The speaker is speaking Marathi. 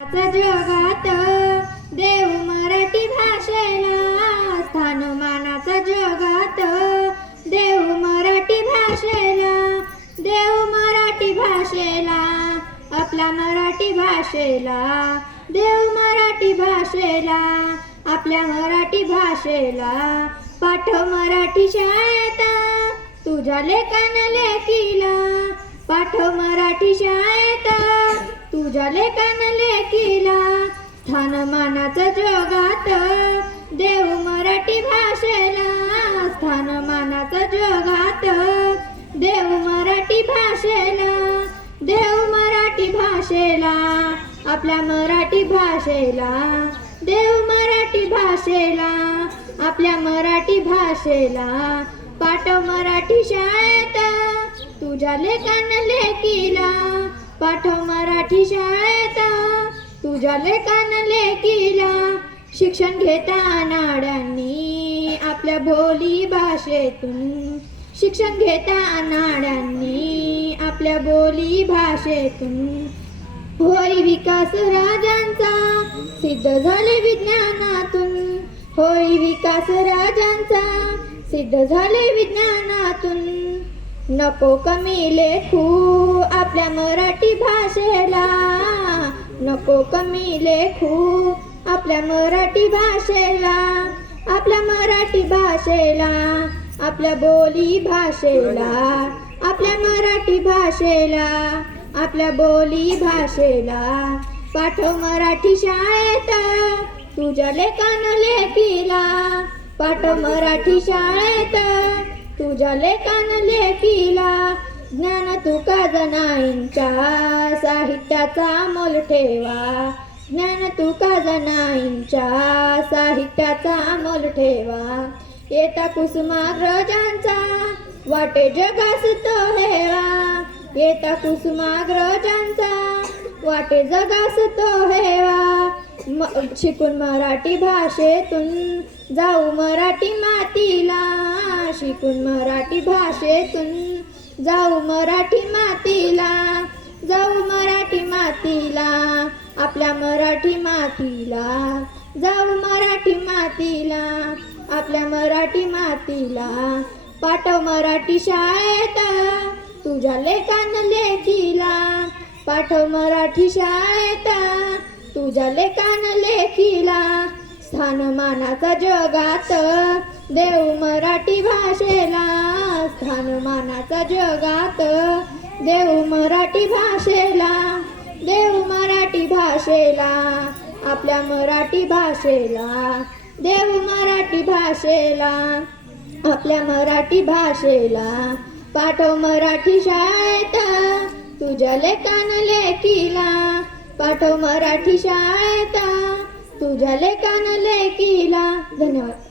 जगात देव मराठी भाषेला स्थानमानाचा जगात देव मराठी भाषेला देव मराठी भाषेला आपल्या मराठी भाषेला देव मराठी भाषेला आपल्या मराठी भाषेला. पाठव मराठी शाळेत तुझ्या लेखन लेखीला पाठव मराठी शाळेत तुझ्या लेखन लेकीला स्थानमानाचं जगात. देव मराठी भाषेला स्थानमानाचं जगात. देव मराठी भाषेला देव मराठी भाषेला आपल्या मराठी भाषेला. देव मराठी भाषेला आपल्या मराठी भाषेला. पाठव मराठी शाळेत. तुझ्या लेखन लेख पाठव मराठी शाळेत. तुझ्या लेखान लेकीला शिक्षण घेता नाड्यांनी. आपल्या बोली भाषेतून शिक्षण घेता नाड्यांनी. आपल्या बोली भाषेतून होय विकास राजांचा सिद्ध झाले विज्ञानातून. होय विकास राजांचा सिद्ध झाले विज्ञानातून. नको कमी लेखू आपल्या मराठी भाषेला. नको कमी लेखू आपल्या मराठी भाषेला. आपल्या मराठी भाषेला आपल्या बोली भाषेला. आपल्या मराठी भाषेला आपल्या बोली भाषेला. पाठव मराठी शाळेत तुझ्या लेखान लेखीला. पाठव मराठी शाळेत तुझ्या लेखन लेखीला ज्ञान तुका जनाईंच्या साहित्याचा मोल ठेवा. ज्ञान तुका जनाईंच्या साहित्याचा मोल ठेवा. येता कुसुमाग्रजांचा वाटे जगास तो हेवा. येता कुसुमाग्रजांचा वाटे जगास तो हेवा. म- शिकून मराठी भाषेतून जाऊ मराठी मातीला. शिकून मराठी भाषेतून जाऊ मराठी मातीला. जाऊ मराठी मातीला आपल्या मराठी मातीला. जाऊ मराठी मातीला आपल्या मराठी मातीला. पाठव मराठी शाळेत तुझ्या लेखान लेखीला. पाठव मराठी शाळेत तुझ्या लेखन लेखीला स्थानमानाचा जगात. देव मराठी भाषेला स्थानमानाचा जगात. देव मराठी भाषेला देव मराठी भाषेला आपल्या मराठी भाषेला. देव मराठी भाषेला आपल्या मराठी भाषेला. पाठव मराठी शाळेत तुझ्या लेखन लेखीला पाठव मराठी शाळेत तुझ्या लेखान लेकीला धन्यवाद.